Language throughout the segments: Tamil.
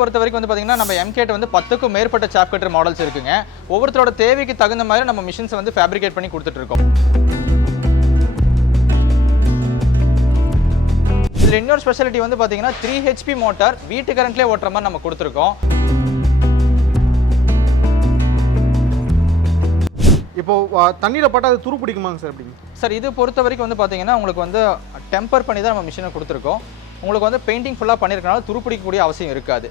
பொறுத்த வரைக்கும் வந்து பார்த்தீங்கன்னா நம்ம எம்கேட் வந்து பத்துக்கும் மேற்பட்ட சாப் கட்டர் மாடல்ஸ் இருக்குங்க. ஒவ்வொருத்தரோட தேவைக்கு தகுந்த மாதிரி நம்ம மிஷின்ஸ் வந்து ஃபேப்ரிகேட் பண்ணி கொடுத்துட்டு இருக்கோம். இதில் இன்னொரு ஸ்பெஷாலிட்டி வந்து பார்த்தீங்கன்னா த்ரீ ஹெச்பி மோட்டார் வீட்டு கரண்ட்லேயே ஓட்டுற மாதிரி நம்ம கொடுத்துருக்கோம். இப்போ வ- தண்ணியில பட்டா அது துரு பிடிக்குமாங்க சார் அப்படிங்க சார் இது பொறுத்த வரைக்கும் வந்து பார்த்தீங்கன்னா உங்களுக்கு வந்து டெம்பர் பண்ணி தான் நம்ம மிஷினை கொடுத்துருக்கோம். உங்களுக்கு வந்து பெயிண்டிங் ஃபுல்லாக பண்ணியிருக்கனால துருப்பிடிக்கக்கூடிய அவசியம் இருக்காது.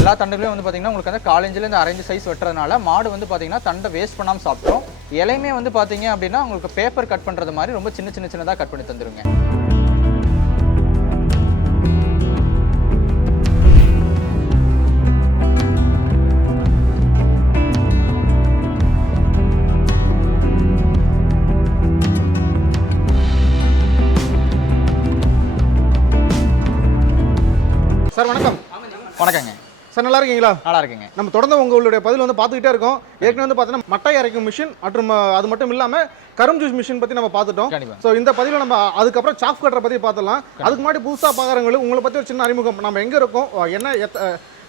எல்லா தண்டுகளையும் வந்து பார்த்தீங்கன்னா உங்களுக்கு வந்து காலேஜில் இந்த அரேஞ்ச் சைஸ் வெட்டுறதுனால மாடு வந்து பார்த்தீங்கன்னா தண்டை வேஸ்ட் பண்ணாமல் சாப்பிட்டோம். இலையுமே வந்து பார்த்தீங்க அப்படின்னா உங்களுக்கு பேப்பர் கட் பண்ணுறது மாதிரி ரொம்ப சின்ன சின்ன சின்னதாக கட் பண்ணி தந்துருங்க. வணக்கங்க. சார் நல்லா இருக்கீங்களா? நல்லா இருக்குங்க. நம்ம தொடர்ந்து உங்களுடைய பதில் வந்து பார்த்துக்கிட்டே இருக்கோம். ஏற்கனவே வந்து பார்த்தீங்கன்னா மட்டை அரைக்கும் மிஷின் மற்றும் அது மட்டும் இல்லாமல் கரும் ஜூஸ் மிஷின் பற்றி நம்ம பார்த்துட்டோம். ஸோ இந்த பதிவில் நம்ம அதுக்கப்புறம் சாஃப் கட்டரை பற்றி பார்த்துலாம் அதுக்கு முன்னாடி புதுசாக பார்க்குறவங்களுக்கு உங்களை பற்றி ஒரு சின்ன அறிமுகம். நம்ம எங்கே இருக்கோம்? என்ன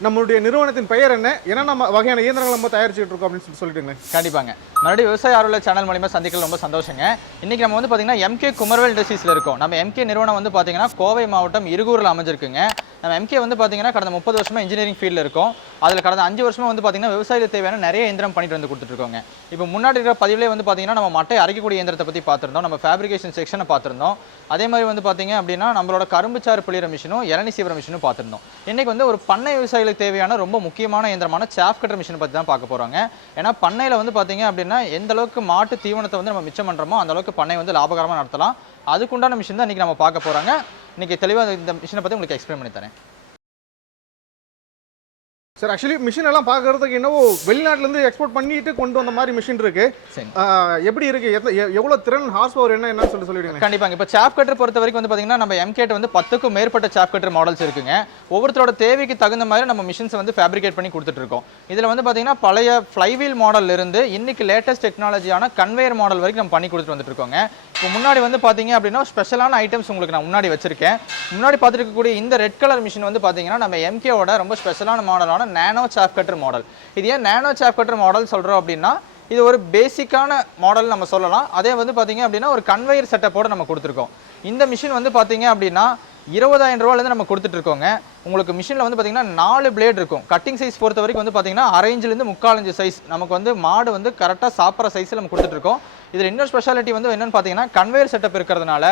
நம்மளுடைய நிறுவனத்தின் பெயர் என்ன? என்ன நம்ம வகையான இயந்திரங்கள் நம்ம தயாரிச்சுட்டு இருக்கோம் அப்படின்னு சொல்லி சொல்லிட்டுங்களேன். கண்டிப்பாங்க. மறுபடியும் விவசாய ஆர்வலர் சேனல் மூலியமா சந்திக்கல ரொம்ப சந்தோஷங்க. இன்னைக்கு நம்ம வந்து பார்த்தீங்கன்னா எம்கே குமர்வேல் இண்டஸ்ட்ரீஸ்ல இருக்கோம். நம்ம எம்கே நிறுவனம் வந்து பார்த்தீங்கன்னா கோவை மாவட்டம் இருகூரில் அமைஞ்சிருக்குங்க. நம்ம எம்கே வந்து பார்த்தீங்கன்னா கடந்த முப்பது வருஷமாக இன்ஜினியரிங் ஃபீல்டில் இருக்கும். அதில் கடந்த அஞ்சு வருஷமாக வந்து பார்த்தீங்கன்னா விவசாயத்தில் தேவையான நிறைய இயந்திரம் பண்ணிட்டு வந்து கொடுத்துட்ருக்கோங்க. இப்போ முன்னாடி இருக்கிற பதிவிலே வந்து பார்த்தீங்கன்னா நம்ம மட்டை அரைக்கக்கூடிய இயந்திரத்தை பற்றி பார்த்துருந்தோம். நம்ம ஃபேப்ரிகேஷன் செக்ஷனை பார்த்துருந்தோம். அதே மாதிரி வந்து பார்த்தீங்க அப்படின்னா நம்மளோட கரும்புச்சாறு புளிகிற மிஷினும் இளநி சீவிர மிஷினும் பார்த்துருந்தோம். இன்றைக்கி வந்து ஒரு பண்ணை விவசாயிகளுக்கு தேவையான ரொம்ப முக்கியமான இயந்திரமான சாஃப் கட்டர் மிஷினை பற்றி தான் பார்க்க போகிறாங்க ஏன்னா பண்ணையில் வந்து பார்த்தீங்க அப்படின்னா எந்த அளவுக்கு மாட்டு தீவனத்தை வந்து நம்ம மிச்சம் பண்ணுறோமோ அந்த அளவுக்கு பண்ணை வந்து லாபகரமாக நடத்தலாம். அதுக்குண்டான மிஷின் தான் இன்றைக்கி நம்ம பார்க்க போகிறாங்க இன்னைக்கு தெளிவாக இந்த மிஷினை பற்றி உங்களுக்கு எக்ஸ்பிளைன் பண்ணி தரேன். சார் ஆக்சுவலி மிஷின் எல்லாம் பார்க்கறதுக்கு என்னவோ வெளிநாட்டிலேருந்து எக்ஸ்போர்ட் பண்ணிட்டு கொண்டு வந்த மாதிரி மிஷின் இருக்கு. எப்படி இருக்கு? எத்த- எ- எவ்வளவு திறன் ஹார்ஸ் பவர் என்ன என்னன்னு சொல்லி சொல்லிடுங்க. கண்டிப்பாங்க. இப்போ சாப் கட்டர் பொறுத்த வரைக்கும் வந்து பார்த்தீங்கன்னா நம்ம எம்கேட் வந்து பத்துக்கும் மேற்பட்ட சாப் கட்டர் மாடல்ஸ் இருக்குங்க. ஒவ்வொருத்தரோட தேவைக்கு தகுந்த மாதிரி நம்ம மிஷின்ஸ் வந்து ஃபேப்ரிகேட் பண்ணி கொடுத்துட்டு இருக்கோம். இதில் வந்து பார்த்தீங்கன்னா பழைய ஃப்ளைவீல் மாடல்ல இருந்து இன்னைக்கு லேட்டஸ்ட் டெக்னாலஜியான கன்வேயர் மாடல் வரைக்கும் நம்ம பண்ணி கொடுத்துட்டு வந்துட்டு இருக்கோங்க. இப்போ முன்னாடி வந்து பார்த்தீங்க அப்படின்னா ஸ்பெஷலான ஐட்டம்ஸ் உங்களுக்கு நான் முன்னாடி வச்சிருக்கேன். முன்னாடி பார்த்துருக்கக்கூடிய இந்த ரெட் கலர் மிஷின் வந்து பார்த்தீங்கன்னா நம்ம எம்கேவோட ரொம்ப ஸ்பெஷலான மாடலான நேனோ சாப் கட்டர் மாடல் இது ஏன் நேனோ சாப் கட்டர் மாடல் சொல்கிறோம் அப்படின்னா இது ஒரு பேசிக்கான மாடல் நம்ம சொல்லலாம். அதே வந்து பார்த்தீங்க அப்படின்னா ஒரு கன்வேயர் செட்டப்போடு நம்ம கொடுத்துருக்கோம். இந்த மிஷின் வந்து பார்த்தீங்க அப்படின்னா இருபதாயிரம் ரூபாயிலேருந்து நம்ம கொடுத்துட்ருக்கோங்க. உங்களுக்கு மிஷினில் வந்து பார்த்தீங்கன்னா நாலு பிளேட் இருக்கும். கட்டிங் சைஸ் பொறுத்த வரைக்கும் வந்து பார்த்தீங்கன்னா அரைஞ்சிலேருந்து முக்காலஞ்சு சைஸ் நமக்கு வந்து மாடு வந்து கரெக்டாக சாப்பிட்ற சைஸில் நம்ம கொடுத்துட்டு இருக்கோம் இதில் இன்னொரு ஸ்பெஷாலிட்டி வந்து என்னென்னு பார்த்தீங்கன்னா கன்வேயர் செட்டப் இருக்கிறதுனால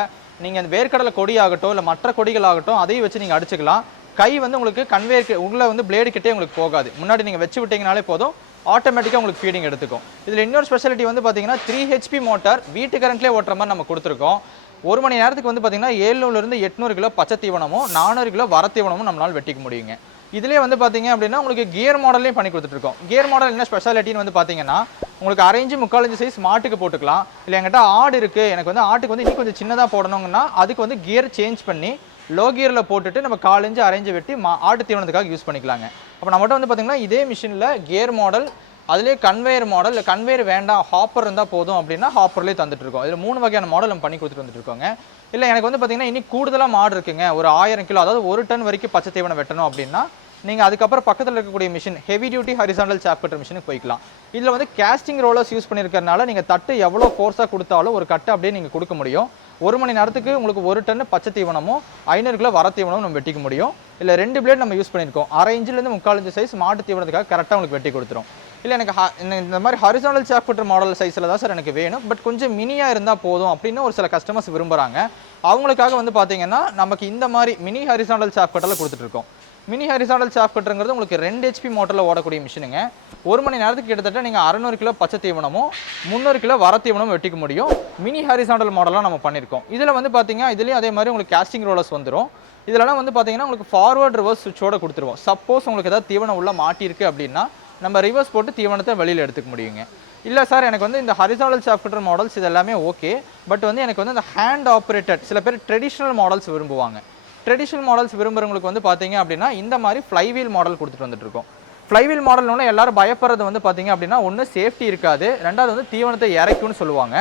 நீங்கள் அந்த வேர்க்கடலை கொடி ஆகட்டும் இல்லை மற்ற கொடிகள் ஆகட்டும் அதையும் வச்சு நீங்கள் அடிச்சுக்கலாம். கை வந்து உங்களுக்கு கன்வேயர் உள்ளே வந்து பிளேடு கிட்டே உங்களுக்கு போகாது. முன்னாடி நீங்கள் வச்சு விட்டீங்கனாலே போதும். ஆட்டோமேட்டிக்காக உங்களுக்கு ஃபீடிங் எடுத்துக்கும். இதில் இன்னொரு ஸ்பெஷாலிட்டி வந்து பார்த்தீங்கன்னா த்ரீ ஹெச்பி மோட்டார் வீட்டு கரண்ட்லேயே ஓட்டுற மாதிரி நம்ம கொடுத்துருக்கோம். ஒரு மணி நேரத்துக்கு வந்து பார்த்தீங்கன்னா ஏழ்நூறுலேருந்து எட்நூறு கிலோ பச்சை தீவனமும் நானூறு கிலோ வர தீவனமும் நம்மளால் வெட்டிக்க முடியுங்க. இதுலேயே வந்து பார்த்தீங்க அப்படின்னா உங்களுக்கு கியர் மாடல்லையும் பண்ணி கொடுத்துட்ருக்கோம் கியர் மாடல் என்ன ஸ்பெஷாலிட்டின்னு வந்து பார்த்தீங்கன்னா உங்களுக்கு அரைஞ்சு முக்காலஞ்சு சைஸ் மாட்டுக்கு போட்டுக்கலாம். இல்லை என்கிட்ட ஆடு இருக்குது எனக்கு வந்து ஆட்டுக்கு வந்து இன்னும் கொஞ்சம் சின்னதாக போடணுங்கன்னா அதுக்கு வந்து கியர் சேஞ்ச் பண்ணி லோ கியரில் போட்டுட்டு நம்ம காலஞ்சு அரைஞ்சு வெட்டி மா ஆட்டு தீவனத்துக்காக யூஸ் பண்ணிக்கலாங்க. அப்போ நம்மகிட்ட வந்து பார்த்தீங்கன்னா இதே மிஷினில் கியர் மாடல் அதுலேயே கன்வேயர் மாடல் இல்லை கன்வேயர் வேண்டாம் ஹாப்பர் இருந்தால் போதும் அப்படின்னா ஹாப்பர்லேயே தந்துட்டுருக்கோம். இதில் மூணு வகையான மாடல் நம்ம பண்ணி கொடுத்துட்டு வந்துட்டுருக்கோங்க. இல்லை எனக்கு வந்து பார்த்தீங்கன்னா இனி கூடுதலாக மாடு இருக்குங்க. ஒரு ஆயிரம் கிலோ அதாவது ஒரு டன் வரைக்கும் பச்சை தீவனம் வெட்டணும் அப்படின்னா நீங்கள் அதுக்கப்புறம் பக்கத்தில் இருக்கக்கூடிய machine heavy duty horizontal chaff cutter மிஷினுக்கு போய்க்கலாம். இதில் வந்து கேஸ்டிங் ரோலர்ஸ் யூஸ் பண்ணியிருக்கறனால நீங்கள் தட்டு எவ்வளோ ஃபோர்ஸாக கொடுத்தாலும் ஒரு கட்டை அப்படியே நீங்கள் கொடுக்க முடியும். ஒரு மணி நேரத்துக்கு உங்களுக்கு ஒரு டன் பச்சை தீவனமும் ஐநூறு கிலோ வர தீவனமும் நம்ம வெட்டிக்க முடியும். இல்லை ரெண்டு பிளேட் நம்ம யூஸ் பண்ணியிருக்கோம் அரை இன்ச்சிலேருந்து முக்கால் இன்ச்சு சைஸ் மாட்டு தீவனத்துக்காக கரெக்டாக உங்களுக்கு வெட்டி கொடுத்துரும். இல்லை எனக்கு இந்த- மாதிரி ஹரிசானல் சாப் மாடல் சைஸில் தான் சார் எனக்கு வேணும். பட் கொஞ்சம் மினியாக இருந்தால் போதும் அப்படின்னு ஒரு சில கஸ்டமர்ஸ் விரும்புகிறாங்க அவங்களுக்காக வந்து பார்த்தீங்கன்னா நமக்கு இந்த மாதிரி மினி ஹரிசானல் சாப் கொடுத்துட்ருக்கோம் மினி ஹரிசாண்டல் சாப் கட்டருங்கிறது உங்களுக்கு ரெண்டு ஹெச்பி மோட்டரில் ஓடக்கூடிய மிஷினுங்க. ஒரு மணி நேரத்துக்கு கிட்டத்தட்ட நீங்கள் அறநூறு கிலோ பச்சை தீவனமும் முந்நூறு கிலோ வர தீவனமும் வெட்டிக்க முடியும். மினி ஹரிசாண்டல் மாடலாக நம்ம பண்ணியிருக்கோம் இதில் வந்து பார்த்தீங்கன்னா இதுலேயும் அதே மாதிரி உங்களுக்கு கேஸ்டிங் ரோலர்ஸ் வந்துடும் இதெல்லாம் வந்து பார்த்தீங்கன்னா உங்களுக்கு ஃபார்வர்ட் ரிவர்ஸ் சுவிட்சோட கொடுத்துருவோம். சப்போஸ் உங்களுக்கு ஏதாவது தீவனம் உள்ள மாட்டியிருக்கு அப்படின்னா நம்ம ரிவர்ஸ் போட்டு தீவனத்தை வெளியில் எடுத்துக்க முடியுங்க. இல்லை சார் எனக்கு வந்து இந்த ஹரிசாண்டல் சாஃப்ட்வேர் மாடல்ஸ் இது எல்லாமே ஓகே பட் வந்து எனக்கு வந்து இந்த ஹேண்ட் ஆப்ரேட்டட் சில பேர் ட்ரெடிஷ்னல் மாடல்ஸ் விரும்புவாங்க. ட்ரெடிஷ்னல் மாடல்ஸ் விரும்புறவங்களுக்கு வந்து பார்த்தீங்க அப்படின்னா இந்த மாதிரி ஃப்ளைவீல் மாடல் கொடுத்துட்டு வந்துட்டுருக்கோம் ஃப்ளைவீல் மாடல்னு எல்லாரும் பயப்படுறது வந்து பார்த்தீங்க அப்படின்னா ஒன்று சேஃப்டி இருக்காது ரெண்டாவது வந்து தீவனத்தை இறக்கும்னு சொல்லுவாங்க.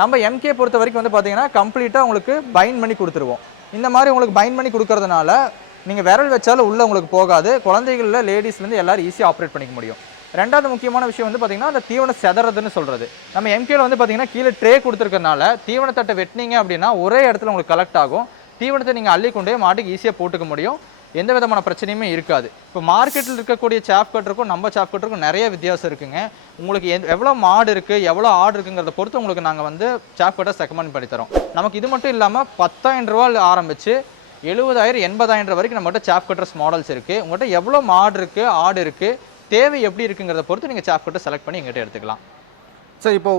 நம்ம எம்கே பொறுத்த வரைக்கும் வந்து பார்த்தீங்கன்னா கம்ப்ளீட்டாக உங்களுக்கு பைண்ட் பண்ணி கொடுத்துருவோம். இந்த மாதிரி உங்களுக்கு பைண்ட் பண்ணி கொடுக்கறதுனால நீங்கள் விரல் வச்சாலும் உள்ளே உங்களுக்கு போகாது குழந்தைகளில் லேடிஸ்லேருந்து எல்லோரும் ஈஸியாக ஆப்ரேட் பண்ணிக்க முடியும். ரெண்டாவது முக்கியமான விஷயம் வந்து பார்த்தீங்கன்னா அந்த தீவனம் செதறதுன்னு சொல்கிறது நம்ம எம்கேல வந்து பார்த்தீங்கன்னா கீழே ட்ரே கொடுத்துருக்கறனால தீவனத்தட்டை வெட்டினீங்க அப்படின்னா ஒரே இடத்துல உங்களுக்கு கலெக்ட் ஆகும். தீவனத்தை நீங்கள் அள்ளி மாட்டுக்கு ஈஸியாக போட்டுக்க முடியும். எந்த விதமான பிரச்சனையுமே இருக்காது. இப்போ மார்க்கெட்டில் இருக்கக்கூடிய சாப் கட்டுருக்கும் நம்ம சாப் கட்டுருக்கும் நிறைய வித்தியாசம் இருக்குங்க. உங்களுக்கு எந்த- எவ்வளோ மாடு இருக்குது எவ்வளோ ஆடு இருக்குங்கிறத பொறுத்து உங்களுக்கு நாங்கள் வந்து சாப் கட்டை செக்கமெண்ட் பண்ணி தரோம். நமக்கு இது மட்டும் இல்லாமல் பத்தாயிரம் ரூபாய் ஆரம்பித்து எழுபதாயிரம் எண்பதாயிரம் ரூபா வரைக்கும் நம்மகிட்ட சாப் கட்டர்ஸ் மாடல்ஸ் இருக்குது உங்கள்கிட்ட எவ்வளோ மாடு இருக்குது ஆடு இருக்குது தேவை எப்படி இருக்குங்கிறத பொறுத்து நீங்கள் சாப் கட்டை செலக்ட் பண்ணி எங்கிட்ட எடுத்துக்கலாம். சார் இப்போ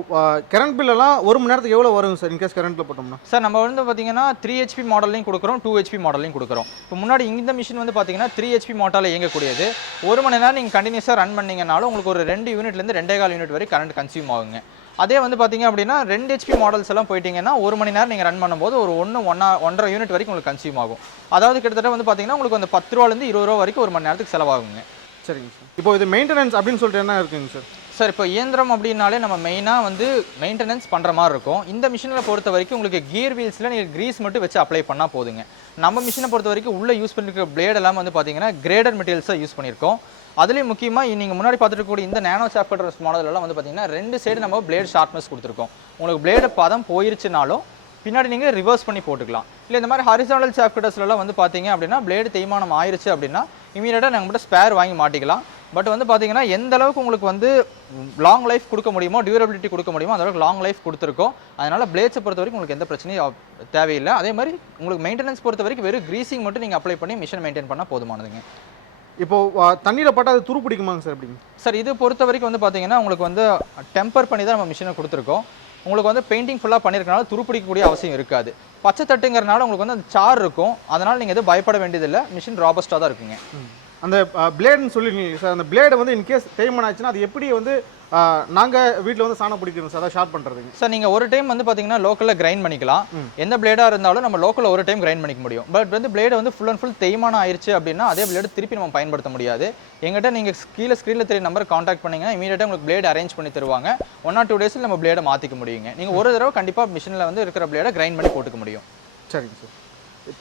கரண்ட் பில்லெல்லாம் ஒரு மணி நேரத்துக்கு எவ்வளோ வரும் சார் இன்கேஸ் கரண்ட்டில் போட்டோம்னா? சார் நம்ம வந்து பார்த்தீங்கன்னா த்ரீ ஹெச்பி மாடல்லையும் கொடுக்குறோம் டூ ஹெச்பி மாடல்லையும் கொடுக்குறோம். இப்போ முன்னாடி இந்த மிஷின் வந்து பார்த்தீங்கன்னா த்ரீ ஹெச்பி மாடலில் இயங்கக்கூடியது. ஒரு மணி நேரம் நீங்கள் கண்டினியூஸாக ரன் பண்ணீங்கனாலும் உங்களுக்கு ஒரு ரெண்டு யூனிட்லேருந்து ரெண்டே கால் யூனிட் வரை கரண்ட் கன்சியூம் ஆகுங்க. அதே வந்து பார்த்தீங்க அப்படின்னா ரெண்டு ஹெச்பி மாடல்ஸ் எல்லாம் போயிட்டீங்கன்னா ஒரு மணி நேரம் நீங்கள் ரன் பண்ணும்போது ஒரு ஒன்று ஒன்றா ஒன்றரை யூனிட் வரைக்கும் உங்களுக்கு கன்சியூம் ஆகும். அதாவது கிட்டத்தட்ட வந்து பார்த்தீங்கன்னா உங்களுக்கு அந்த பத்து ரூபாலேருந்து இருபது ரூபா வரைக்கும் ஒரு மணி நேரத்துக்கு செலவாகுங்க. சரிங்க சார். இப்போ இது மெயின்டெனன்ஸ் அப்படின்னு சொல்லிட்டு என்ன இருக்குங்க சார்? சார் இப்போ இயந்திரம் அப்படின்னாலே நம்ம மெயினாக வந்து மெயின்டெனன்ஸ் பண்ணுற மாதிரி இருக்கும். இந்த மிஷினில் பொறுத்த வரைக்கும் உங்களுக்கு கியர் வீல்ஸில் நீங்கள் கிரீஸ் மட்டும் வச்சு அப்ளை பண்ணால் போதுங்க. நம்ம மிஷினை பொறுத்த வரைக்கும் உள்ளே யூஸ் பண்ணிருக்க பிளேட் எல்லாம் வந்து பார்த்தீங்கன்னா கிரேடர் மெட்டீரியல்ஸாக யூஸ் பண்ணியிருக்கோம் அதுலேயும் முக்கியமாக நீங்கள் முன்னாடி பார்த்துருக்கக்கூடிய இந்த நேனோ சாப்டர்ஸ் மாடல் எல்லாம் வந்து பார்த்தீங்கன்னா ரெண்டு சைடு நம்ம பிளேட் ஷார்ப்னஸ் கொடுத்துருக்கோம். உங்களுக்கு பிளேடு பதம் போயிருச்சுனாலும் பின்னாடி நீங்கள் ரிவர்ஸ் பண்ணி போட்டுக்கலாம். இல்லை இந்த மாதிரி ஹரிசானல் சாப்டர்ஸ்லாம் வந்து பார்த்தீங்க அப்படின்னா பிளேடு தேய்மானம் ஆயிருச்சு அப்படின்னா இமீடியட்டாக நாங்கள் மட்டும் ஸ்பேர் வாங்கி மாட்டிக்கலாம். பட் வந்து பார்த்தீங்கன்னா எந்த அளவுக்கு உங்களுக்கு வந்து லாங் லைஃப் கொடுக்க முடியுமோ டியூரபிலிட்டி கொடுக்க முடியுமோ அந்த அளவுக்கு லாங் லைஃப் கொடுத்துருக்கோம். அதனால பிளேட்ஸை பொறுத்த வரைக்கும் உங்களுக்கு எந்த பிரச்சனையும் தேவையில்லை. அதே மாதிரி உங்களுக்கு மெயின்டெனன்ஸ் பொறுத்த வரைக்கும் வெறும் கிரீசிங் மட்டும் நீங்கள் அப்ளை பண்ணி மிஷின் மெயின்டைன் பண்ணால் போதுமானதுங்க. இப்போ தண்ணியில் பட்டா அது துரு பிடிக்குமாங்க சார் எப்படிங்க சார் இது பொறுத்த வரைக்கும் வந்து பார்த்தீங்கன்னா உங்களுக்கு வந்து டெம்பர் பண்ணி தான் நம்ம மிஷினை கொடுத்துருக்கோம். உங்களுக்கு வந்து பெயிண்டிங் ஃபுல்லாக பண்ணியிருக்கனால துருப்பிடிக்கக்கூடிய அவசியம் இருக்காது. பச்சை தட்டுங்கிறனால உங்களுக்கு வந்து அந்த சார் இருக்கும். அதனால் நீங்கள் எதுவும் பயப்பட வேண்டியதில்லை. மிஷின் ராபஸ்ட்டாக தான் இருக்குங்க. அந்த பிளேடுன்னு சொல்லிருக்கீங்க சார் அந்த பிளேடு வந்து இன்கேஸ் தேய்மானம் ஆச்சுன்னா அது எப்படி வந்து நாங்கள் வீட்டில் வந்து சாணம் பிடிக்கிறோம் சார் அதை ஷார்ட் பண்ணுறதுங்க சார் நீங்கள் ஒரு டைம் வந்து பார்த்தீங்கன்னா லோக்கலில் கிரைண்ட் பண்ணிக்கலாம். எந்த பிளேடாக இருந்தாலும் நம்ம லோக்கலில் ஒரு டைம் கிரைண்ட் பண்ணிக்க முடியும். பட் வந்து பிளேடு வந்து ஃபுல் அண்ட் ஃபுல் தேய்மானம் ஆயிருச்சு அப்படின்னா அதே பிளேடு திருப்பி நம்ம பயன்படுத்த முடியாது. எங்கிட்ட நீங்கள் கீழே ஸ்க்ரீனில் தெரிய நம்பர் காண்டாக்ட் பண்ணீங்கன்னா இமீடியட்டாக உங்களுக்கு பிளேட் அரேஞ்ச் பண்ணி தருவாங்க. ஒன் ஆர் டூ டேஸில் நம்ம பிளேடை மாற்றிக்க முடியுங்க. நீங்கள் ஒரு தடவை கண்டிப்பாக மிஷினில் வந்து இருக்கிற பிளேடை கிரைண்ட் பண்ணி போட்டுக்க முடியும். சரிங்க சார்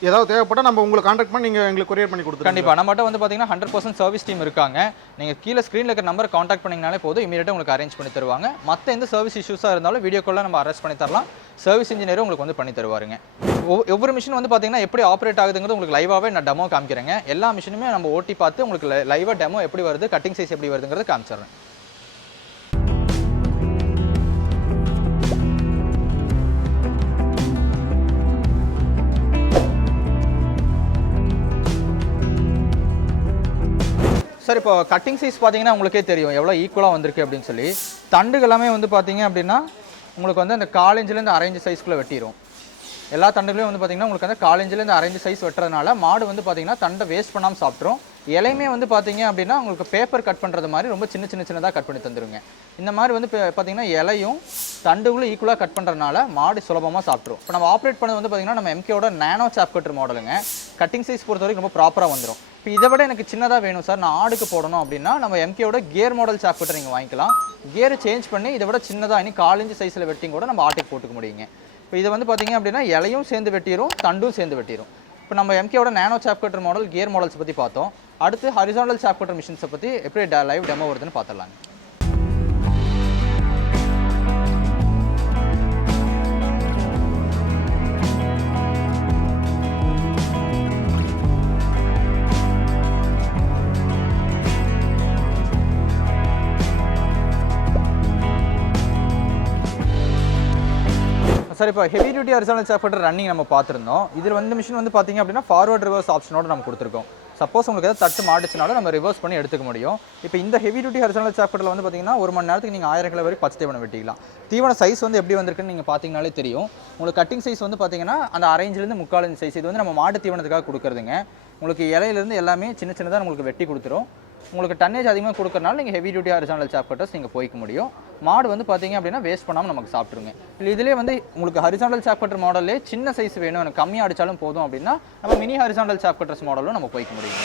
ஏதாவது தேவைப்பட்டால் நம்ம உங்களை காண்டாக்ட் பண்ணி நீங்கள் எங்களுக்கு கொரியர் பண்ணி கொடுத்து கண்டிப்பாக நம்மகிட்ட வந்து பார்த்தீங்கன்னா ஹண்ட்ரட் பர்சன்ட் சர்வீஸ் டீம் இருக்காங்க. நீங்கள் கீழே ஸ்க்ரீனில் இருக்கிற நம்பர் காண்டாக்ட் பண்ணிங்கனாலே போதும். இமீடியட்டாக உங்களுக்கு அரேஞ்ச் பண்ணி தருவாங்க. மற்ற எந்த சர்வீஸ் இஷ்யூஸாக இருந்தாலும் வீடியோ காலில் நம்ம அரேஞ்ச் பண்ணி தரலாம். சர்வீஸ் இன்ஜினியர் உங்களுக்கு வந்து பண்ணி தருவாருங்க. ஒவ்வொரு மிஷின் வந்து பார்த்தீங்கன்னா எப்படி ஆப்ரேட் ஆகுதுங்கிறது உங்களுக்கு லைவாகவே நான் டெமோ காமிக்கிறேங்க. எல்லா மிஷினுமே நம்ம ஓட்டி பார்த்து உங்களுக்கு லைவாக டெமோ எப்படி வருது கட்டிங் சைஸ் எப்படி வருதுங்கிறது காமிச்சிடுறேன். சார் இப்போ கட்டிங் சைஸ் பார்த்தீங்கன்னா உங்களுக்கே தெரியும். எவ்வளோ ஈக்குவலாக வந்திருக்கு அப்படின்னு சொல்லி. தண்டுகள் எல்லாமே வந்து பார்த்தீங்க அப்படின்னா உங்களுக்கு வந்து அந்த காலேஜ்லேருந்து அரேஞ்சு சைஸ்க்குள்ளே வெட்டிடும் எல்லா தண்டுகளையும் வந்து பார்த்தீங்கன்னா உங்களுக்கு அந்த காலேஜ்லேருந்து அரேஞ்சு சைஸ் வெட்டுறதுனால மாடு வந்து பார்த்தீங்கன்னா தண்டை வேஸ்ட் பண்ணாமல் சாப்பிட்ரும் இலையுமே வந்து பார்த்திங்க அப்படின்னா உங்களுக்கு பேப்பர் கட் பண்ணுறது மாதிரி ரொம்ப சின்ன சின்ன சின்னதாக கட் பண்ணி தந்துருங்க. இந்த மாதிரி வந்து இப்போ பார்த்தீங்கன்னா இலையும் தண்டுகளும் ஈக்குவலாக கட் பண்ணுறதுனால மாடு சுலபமாக சாப்பிட்ரும் இப்போ நம்ம ஆப்ரேட் பண்ணது வந்து பார்த்தீங்கன்னா நம்ம எம்கேவோட நேனோ சாப்கட்டர் மாடலுங்க கட்டிங் சைஸ் பொறுத்த வரைக்கும் ரொம்ப ப்ராப்பராக வந்துடும் இப்போ இதை விட எனக்கு சின்னதாக வேணும் சார். நான் ஆடுக்கு போடணும் அப்படின்னா நம்ம எம்கேவோட கியர் மாடல் சாப்பிட்டு நீங்கள் வாங்கிக்கலாம். கியரை சேஞ்ச் பண்ணி இதை விட சின்னதாக இனி காலஞ்சு சைஸில் வெட்டிங் கூட நம்ம ஆட்டுக்கு போட்டுக்க முடியுங்க. இப்போ இதை வந்து பார்த்தீங்க அப்படின்னா இலையும் சேர்ந்து வெட்டிடும் தண்டும் சேர்ந்து வெட்டிடும் இப்போ நம்ம எம்கேவோட nano chaff cutter model gear models பற்றி பார்த்தோம். அடுத்து ஹரிசாண்டல் சாப்கட்டர் மிஷின்ஸை பற்றி எப்படி லைவ் டெமோ வருதுன்னு பார்த்துடலாங்க இப்போ heavy duty horizontal software running நம்ம பார்த்துருந்தோம். இதில் வந்து மிஷின் வந்து பார்த்தீங்க அப்படின்னா ஃபார்வர்ட் ரிவர்ஸ் ஆப்ஷனோட நம்ம கொடுத்துருக்கோம். சப்போஸ் உங்களுக்கு ஏதாவது தட்டு மாட்டுச்சுனாலும் நம்ம ரிவர்ஸ் பண்ணி எடுத்துக்க முடியும். இப்போ இந்த ஹெவி டியூட்டி ஹரிசானல் சாஃப்ட்வேரில் வந்து பார்த்தீங்கன்னா ஒரு மணி நேரத்துக்கு நீங்கள் ஆயிரம் கிலோ வரைக்கும் பச்சை தீவனம் வெட்டிக்கலாம். தீவன சைஸ் வந்து எப்படி வந்திருக்குன்னு நீங்கள் பார்த்தீங்கனாலே தெரியும். உங்களுக்கு கட்டிங் சைஸ் வந்து பார்த்தீங்கன்னா அந்த அரைஞ்சிலேருந்து முக்கால் சைஸ் இது வந்து நம்ம மாட்டு தீவனத்துக்காக கொடுக்குறதுங்க. உங்களுக்கு இலையிலேருந்து எல்லாமே சின்ன சின்னதாக உங்களுக்கு வெட்டி கொடுத்துரும். உங்களுக்கு டன்னேஜ் அதிகமாக கொடுக்கறனால நீங்கள் ஹெவி டியூட்டி ஹரிசானல் சாப்கட்டர்ஸ் நீங்கள் போய்க்க முடியும். மாடு வந்து பார்த்தீங்க அப்படின்னா வேஸ்ட் பண்ணாமல் நமக்கு சாப்பிட்ருங்க இல்லை இதிலே வந்து உங்களுக்கு ஹரிசாண்டல் சாப்கட்டர் மாடல்லே சின்ன சைஸ் வேணும். எனக்கு கம்மியாக அடித்தாலும் போதும் அப்படின்னா நம்ம மினி ஹரிசாண்டல் சாப்கட்டர்ஸ் மாடலும் நம்ம போய்க்க முடியும்.